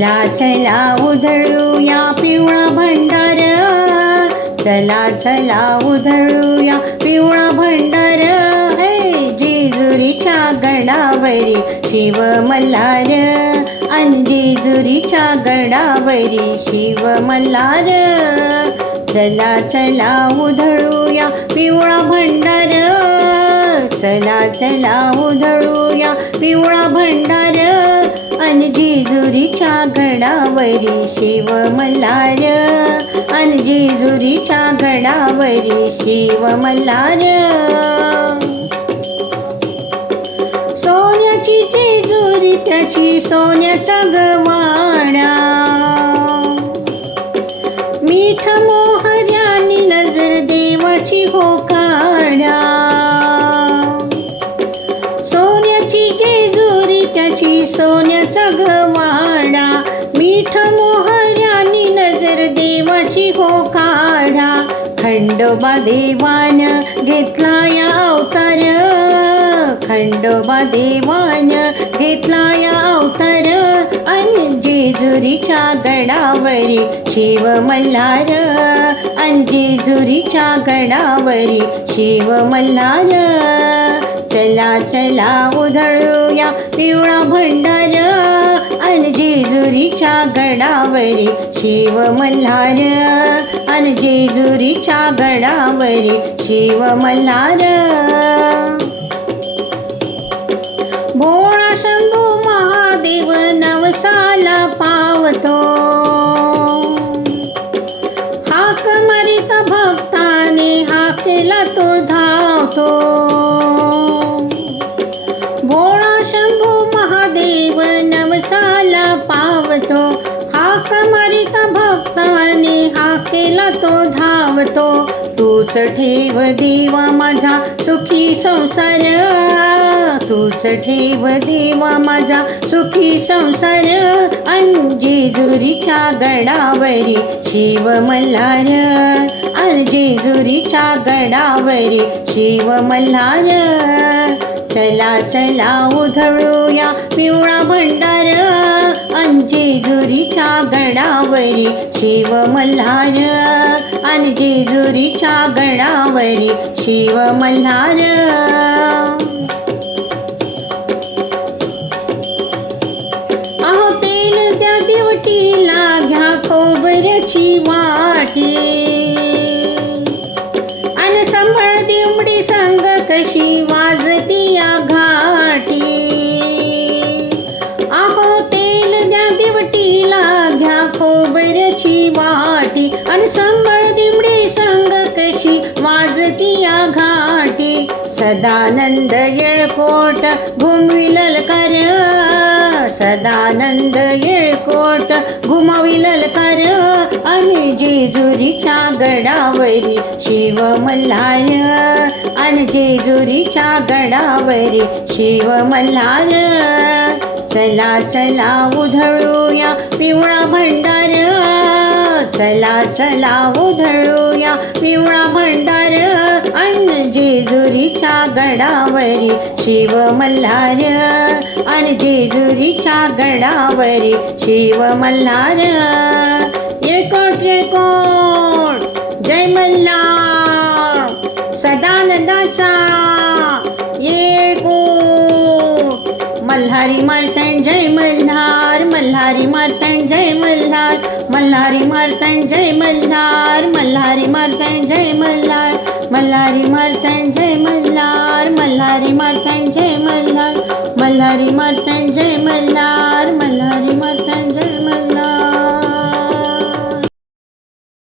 चला चला उधळूया पिवळा भंडार. चला चला उधळूया पिवळा भंडार. हे जेजुरीच्या गडावरी शिव मल्हार. अंजेजुरीच्या गडावरी शिव मल्हार. चला चला उधळूया पिवळा भंडार. चला चला उधळूया पिवळा भंडार. अन जेजुरीच्या गडावरी शिव मल्हार. अन जेजुरीच्या गडावरी शिव मल्हार. सोन्याची जेजुरी त्याची सोन्याचा गवाडा मीठ मोहऱ्यानी नजर देवाची हो काढा सोन्याची जेजुरी त्याची सोन्याचा देवाची हो काढा. खंडोबा देवान घेतला या अवतार. खंडोबा देवान घेतला या अवतार. अन जेजुरीच्या गडावरी शिव मल्हार. अन जेजुरीच्या गडावरी शिव मल्हार. चला चला उधळूया पिवळा भंडार. जेजुरीच्या गडावरी शिव मल्हार. अन जेजुरीच्या गडावरी शिव मल्हार. भोळा शंभू महादेव नवसाला पावतो. हाक मरित भक्ताने हाकेला तो धावतो. धावतो हाक मारिता भक्ताने हाकेला तो धावतो. तूच ठेव देवा माझा सुखी संसार. तूच ठेव देवा माझा सुखी संसार. अंजेजुरीच्या गडावरी शिव मल्हार. अंजेजुरीच्या गडावरी शिव मल्हार. चला चला उधळूया पिवळा भंडार. जेजुरीच्या गडावरी शिव मल्हार. आणि जेजुरीच्या गडावरी शिव मल्हार. अहो तेल त्या दिवटीला घ्या खोबऱ्याची वा सदानंद येळकोट घुमविलल कर. सदानंद येळकोट घुमविलल कर. आणि जेजुरीच्या गडावरी शिव मल्हार आणि जेजुरीच्या गडावरी शिव मल्हार चला चला उधळूया पिवळा भंडार. चला चला उधळूया पिवळा भंडार. जेजुरीच्या गडावरी शिव मल्हार. आणि जेजुरीच्या गडावरी शिव मल्हार. येळकोट येळकोट जय मल्हार. सदानंदाचा. येको मल्हारी मारतण जय मल्हार. मल्हारी मारतण जय मल्हार. मल्हारी मारतण जय मल्हार. मल्हारी मारतण जय मल्हार. मल्हारी मार्तंड जय मल्हार मल्हारी मार्तंड जय मल्हार मल्हारी मार्तंड